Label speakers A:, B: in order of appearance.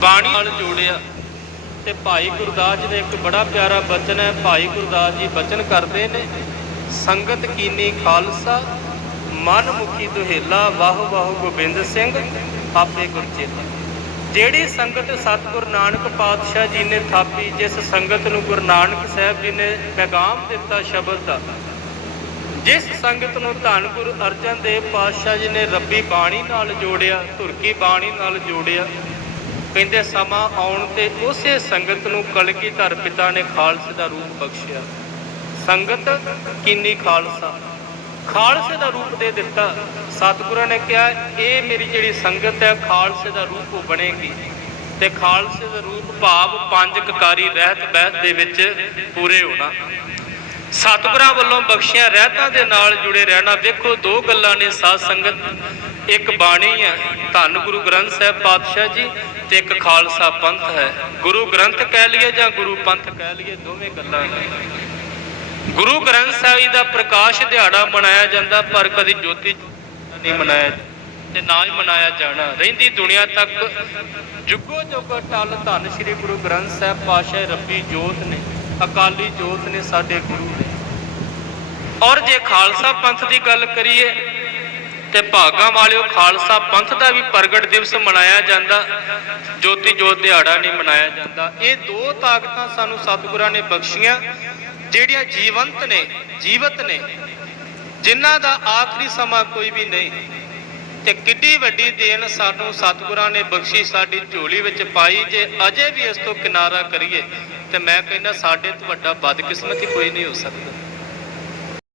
A: ਬਾਣੀ ਨਾਲ ਜੋੜਿਆ ਤੇ ਭਾਈ ਗੁਰਦਾਸ ਜੀ ਦਾ ਇੱਕ ਬੜਾ ਪਿਆਰਾ ਬਚਨ ਹੈ। ਭਾਈ ਗੁਰਦਾਸ ਜੀ ਬਚਨ ਕਰਦੇ ਨੇ, ਸੰਗਤ ਕੀਨੀ ਖਾਲਸਾ ਮਨ ਮੁਖੀ ਦੁਹੇਲਾ, ਵਾਹ ਵਾਹ ਗੋਬਿੰਦ ਸਿੰਘ, ਆਪੇ ਗੁਰਚੇਲਾ ਜਿਹੜੀ ਸੰਗਤ ਸਤਿਗੁਰ ਨਾਨਕ ਪਾਤਸ਼ਾਹ ਜੀ ਨੇ ਥਾਪੀ, ਜਿਸ ਸੰਗਤ ਨੂੰ ਗੁਰੂ ਨਾਨਕ ਸਾਹਿਬ ਜੀ ਨੇ ਪੈਗਾਮ ਦਿੱਤਾ ਸ਼ਬਦ ਦਾ, ਜਿਸ ਸੰਗਤ ਨੂੰ ਧੰਨ ਗੁਰੂ ਅਰਜਨ ਦੇਵ ਪਾਤਸ਼ਾਹ ਜੀ ਨੇ ਰੱਬੀ ਬਾਣੀ ਨਾਲ ਜੋੜਿਆ, ਧੁਰਕੀ ਬਾਣੀ ਨਾਲ ਜੋੜਿਆ ਕਹਿੰਦੇ ਸਮਾਂ ਆਉਣ ਤੇ ਉਸੇ ਸੰਗਤ ਨੂੰ ਕਲਗੀਧਰ ਪਿਤਾ ਨੇ ਖਾਲਸੇ ਦਾ ਰੂਪ ਬਖਸ਼ਿਆ। ਸੰਗਤ ਕਿੰਨੀ ਖਾਲਸਾ। ਖਾਲਸੇ ਦਾ ਰੂਪ ਦੇ ਦਿੱਤਾ। ਸਤਿਗੁਰਾਂ ਨੇ ਕਿਹਾ, ਇਹ ਮੇਰੀ ਜਿਹੜੀ ਸੰਗਤ ਹੈ, ਖਾਲਸੇ ਦਾ ਰੂਪ ਉਹ ਬਣੇਗੀ। ਤੇ ਖਾਲਸੇ ਦਾ ਰੂਪ ਭਾਵ ਪੰਜ ਕਕਾਰੀ ਰਹਿਤ ਬਹਿਤ ਦੇ ਵਿੱਚ ਪੂਰੇ ਹੋਣਾ। ਸਤਿਗੁਰਾਂ ਵੱਲੋਂ ਬਖਸ਼ਿਆ ਰਹਿਤਾਂ ਦੇ ਨਾਲ ਜੁੜੇ ਰਹਿਣਾ ਵੇਖੋ, ਦੋ ਗੱਲਾਂ ਨੇ ਸਾਧ ਸੰਗਤ। ਇੱਕ ਬਾਣੀ ਹੈ, ਧੰਨ ਗੁਰੂ ਗ੍ਰੰਥ ਸਾਹਿਬ ਪਾਤਸ਼ਾਹ ਜੀ ਤੇ ਇੱਕ ਖਾਲਸਾ ਪੰਥ ਹੈ। ਗੁਰੂ ਗ੍ਰੰਥ ਕਹਿ ਲਈਏ ਜਾਂ ਗੁਰੂ ਪੰਥ ਕਹਿ ਲਈਏ, ਦੋਵੇਂ ਗੱਲਾਂ ਨੇ। ਗੁਰੂ ਗ੍ਰੰਥ ਸਾਹਿਬ ਜੀ ਦਾ ਪ੍ਰਕਾਸ਼ ਦਿਹਾੜਾ ਮਨਾਇਆ ਜਾਂਦਾ, ਪਰ ਕਦੀ ਜੋਤੀ ਨਹੀਂ ਮਨਾਇਆ ਤੇ ਨਾ ਹੀ ਮਨਾਇਆ ਜਾਣਾ। ਰਹਿੰਦੀ ਦੁਨੀਆ ਤੱਕ ਜੁਗੋ ਜੁਗ ਟਲ ਧੰਨ ਸ੍ਰੀ ਗੁਰੂ ਗ੍ਰੰਥ ਸਾਹਿਬ ਪਾਤਸ਼ਾਹ ਰੱਬੀ ਜੋਤ ਨੇ। ਅਕਾਲੀ ਜੋਤ ਨੇ ਸਾਡੇ ਗੁਰੂ ਨੇ। ਔਰ ਜੇ ਖਾਲਸਾ ਪੰਥ ਦੀ ਗੱਲ ਕਰੀਏ, ਤੇ ਭਾਗਾਂ ਵਾਲਿਓ ਖਾਲਸਾ ਪੰਥ ਦਾ ਵੀ ਪ੍ਰਗਟ ਦਿਵਸ ਮਨਾਇਆ ਜਾਂਦਾ, ਜੋਤੀ ਜੋਤ ਦਿਹਾੜਾ ਨਹੀਂ ਮਨਾਇਆ ਜਾਂਦਾ। ਇਹ ਦੋ ਤਾਕਤਾਂ ਸਾਨੂੰ ਸਤਿਗੁਰਾਂ ਨੇ ਬਖਸ਼ੀਆਂ, ਜਿਹੜੀਆਂ ਜੀਵੰਤ ਨੇ, ਜੀਵਤ ਨੇ, ਜਿਨ੍ਹਾਂ ਦਾ ਆਖਰੀ ਸਮਾਂ ਕੋਈ ਵੀ ਨਹੀਂ। ਤੇ ਕਿੱਡੀ ਵੱਡੀ ਦੇਣ ਸਾਨੂੰ ਸਤਿਗੁਰਾਂ ਨੇ ਬਖਸ਼ੀ, ਸਾਡੀ ਝੋਲੀ ਵਿੱਚ ਪਾਈ। ਜੇ ਅਜੇ ਵੀ ਇਸ ਤੋਂ ਕਿਨਾਰਾ ਕਰੀਏ, ਤੇ ਮੈਂ ਕਹਿੰਦਾ ਸਾਡੇ ਤੋਂ ਵੱਡਾ ਬਦਕਿਸਮਤ ਕੋਈ ਨਹੀਂ ਹੋ ਸਕਦਾ।